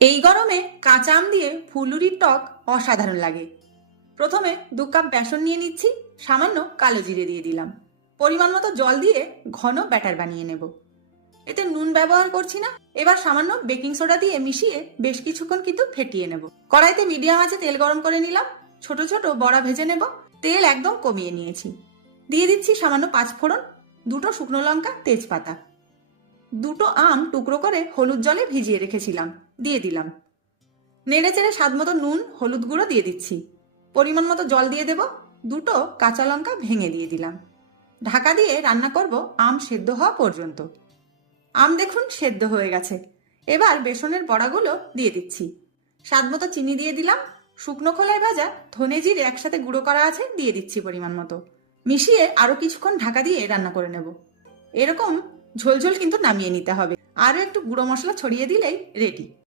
এই গরমে কাঁচা আম দিয়ে ফুলুরির টক অসাধারণ লাগে। প্রথমে 2 কাপ বেসন নিয়ে নিচ্ছি, সামান্য কালো জিরে দিয়ে দিলাম, পরিমাণ মতো জল দিয়ে ঘন ব্যাটার বানিয়ে নেব। এতে নুন ব্যবহার করছি না। এবার সামান্য বেকিং সোডা দিয়ে মিশিয়ে বেশ কিছুক্ষণ কিন্তু ফেটিয়ে নেব। কড়াইতে মিডিয়াম আঁচে তেল গরম করে নিলাম, ছোট ছোট বড়া ভেজে নেব। তেল একদম কমিয়ে নিয়েছি। দিয়ে দিচ্ছি সামান্য 5 ফোড়ন, 2টো শুকনো লঙ্কা, তেজপাতা। 2টো আম টুকরো করে হলুদ জলে ভিজিয়ে রেখেছিলাম, দিয়ে দিলাম। নেড়ে চেড়ে স্বাদ মতো নুন, হলুদ গুঁড়ো দিয়ে দিচ্ছি। পরিমাণ মতো জল দিয়ে দেব। 2টো কাঁচা লঙ্কা ভেঙে দিয়ে দিলাম। ঢাকা দিয়ে রান্না করব আম সেদ্ধ হওয়া পর্যন্ত। আম দেখুন সেদ্ধ হয়ে গেছে। এবার বেসনের বড়াগুলো দিয়ে দিচ্ছি। স্বাদ মতো চিনি দিয়ে দিলাম। শুকনো খোলায় ভাজা ধনে জিরে একসাথে গুঁড়ো করা আছে, দিয়ে দিচ্ছি পরিমাণ মতো। মিশিয়ে আরো কিছুক্ষণ ঢাকা দিয়ে রান্না করে নেব। এরকম ঝোলঝোল কিন্তু নামিয়ে নিতে হবে। আরও একটু গুঁড়ো মশলা ছড়িয়ে দিলেই রেডি।